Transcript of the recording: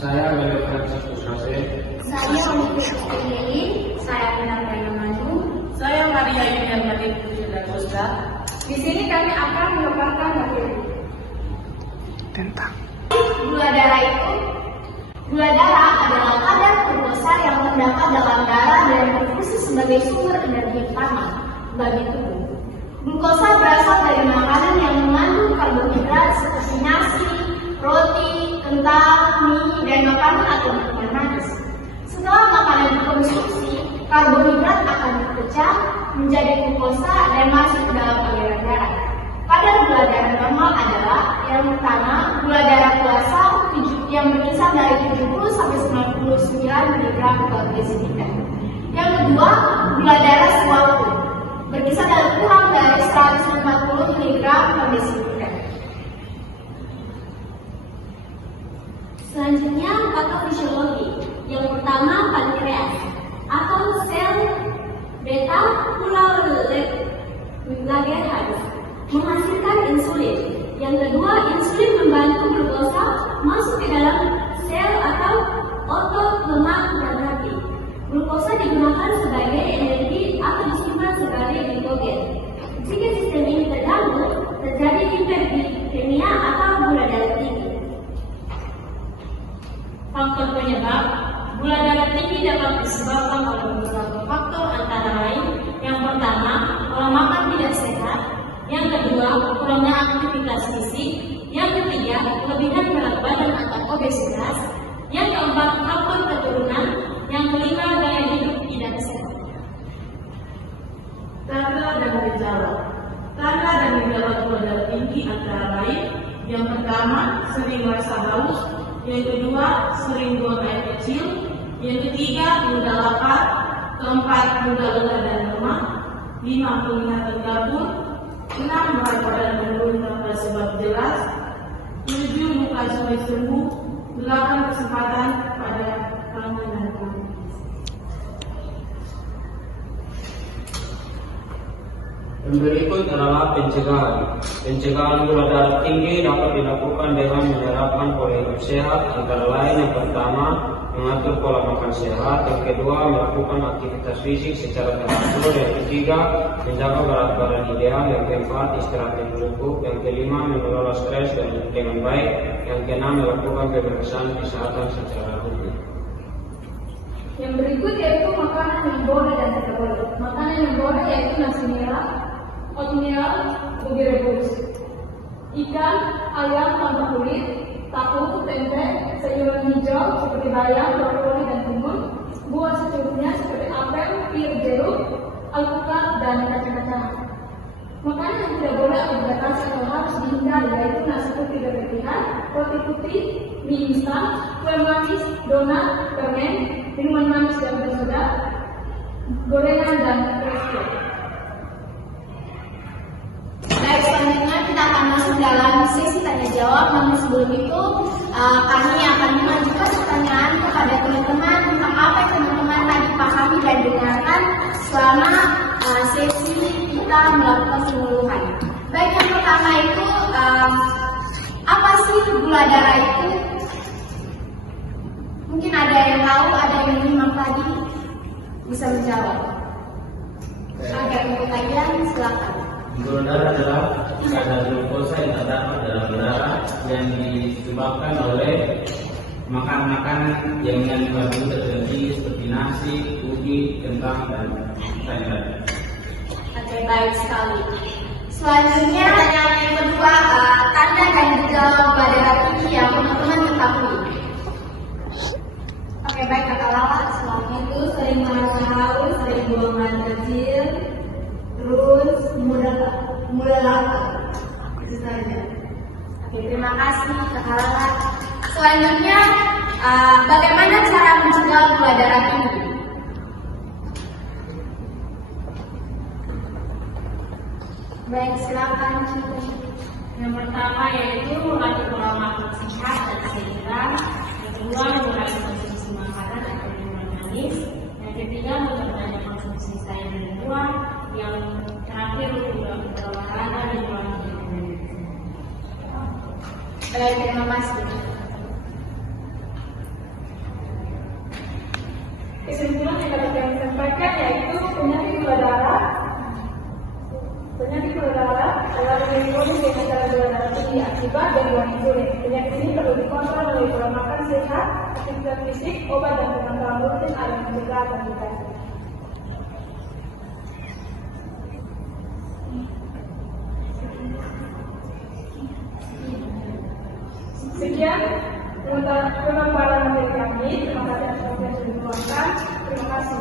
Saya Melek Susase. Saya Lili. Saya Penampilan Manu. Saya Maria Yuliani Putri Dadosta. Di sini kami akan memaparkan materi tentang gula darah itu. Gula darah adalah kadar glukosa yang terdapat dalam darah dan berfungsi sebagai sumber energi utama bagi tubuh. Glukosa berasal dari makanan yang mengandung karbohidrat seperti nasi, roti, kentang, mie, dan makanan atau minuman manis. Setelah makanan dikonsumsi, karbohidrat akan dipecah menjadi glukosa dan masuk ke dalam aliran darah. Kadar gula darah normal adalah yang pertama, gula darah puasa yang berkisar dari 70 sampai 99 mg per desiliter. Yang kedua, gula darah sewaktu berkisar dari kurang dari 150 mg per desiliter. Selanjutnya, patofisiologi. Yang pertama, pankreas atau sel beta Langerhans menghasilkan insulin. Yang kedua, insulin membantu glukosa masuk ke dalam sel atau otot lemak nabati. Glukosa digunakan sebagai energi atau disimpan sebagai glikogen. Jika sistem ini terganggu, terjadi hiperglikemia atau gula darah tinggi. Faktor penyebab gula darah tinggi dapat disebabkan oleh beberapa faktor antara lain. Yang pertama, pola makan tidak sehat. Yang kedua, kurangnya aktivitas fisik. Yang ketiga, kelebihan berat badan atau obesitas. Yang keempat, faktor keturunan. Yang kelima, gaya hidup tidak sehat. Tanda dan gejala. Tanda dan gejala gula darah tinggi antara lain. Yang pertama, sering merasa haus. Yang kedua, sering buang air kecil. Yang ketiga, mudah lapar. Keempat, mudah lelah dan lemah. 5, penglihatan kabur. 6, berat badan menurun tanpa sebab jelas. 7, muka sulit sembuh. 8, kesempatan pada tangan dan kaki. Yang berikut adalah pencegahan. Pencegahan gula darah tinggi dapat dilakukan dengan menerapkan pola hidup sehat, antara lain yang pertama, mengatur pola makan sehat, yang kedua, melakukan aktivitas fisik secara teratur, yang ketiga, menjaga berat badan ideal, yang keempat, istirahat yang cukup, yang kelima, mengelola stres dengan baik, yang keenam, melakukan pemeriksaan kesehatan secara rutin. Yang berikut yaitu makanan yang boleh dan tidak boleh. Makanan yang boleh yaitu nasi merah, oatmeal, ubi rebus, ikan, ayam tanpa kulit, tahu, tempe, sayuran hijau seperti bayam, brokoli, dan timun, buah secukupnya seperti apel, pir, jeruk, alpukat, dan kacang-kacangan. Makanan yang tidak boleh atau dibatasi atau harus dihindari yaitu nasi putih berlebihan, roti putih, mie instan, kue manis, donat, permen, minuman manis dan bersoda, gorengan, dan kue. Baik, selanjutnya kita akan masuk dalam sesi tanya jawab. Namun sebelum itu kami akan mengajukan pertanyaan kepada teman-teman tentang apa yang teman-teman lagi pahami dan dengarkan selama sesi kita melakukan penyuluhan. Baik, yang pertama itu apa sih gula darah itu? Mungkin ada yang tahu, ada yang menyimak tadi bisa menjawab. Agak untuk kalian silakan. Gula darah adalah kadar glukosa yang terdapat dalam darah yang disebabkan oleh makanan-makanan yang mengandung karbohidrat tinggi seperti nasi, ubi, kentang, dan sayuran. Oke, baik sekali. Selanjutnya pertanyaan yang kedua, tanda dan gejala gula darah tinggi yang teman-teman ketahui. Oke, baik Kakak Lala. Selanjutnya itu sering merasa haus, sering buang air kecil, terus mudah lapar. Itu saja. Oke, terima kasih Kakak Lala. Selanjutnya, bagaimana cara mencegah gula darah tinggi? Baik, silakan Cici. Yang pertama yaitu mengatur pola makan sehat dan seimbang. Yang kedua, mengurangi konsumsi makanan atau minuman manis. Yang ketiga, memperbanyak konsumsi sayur dan buah. Yang terakhir, berolahraga dan olahraga. Baik, terima kasih. Kesimpulan yang dapat kami sampaikan yaitu penyakit gula darah adalah penyakit kronis dengan cara gula darah tinggi akibat gangguan insulin. Penyakit ini perlu dikontrol melalui pola makan sehat, aktivitas fisik, obat dan pemantauan rutin agar mencegah komplikasi. Sekian pemaparan materi kami. Terima kasih atas waktu yang sudah diluangkan. Terima kasih.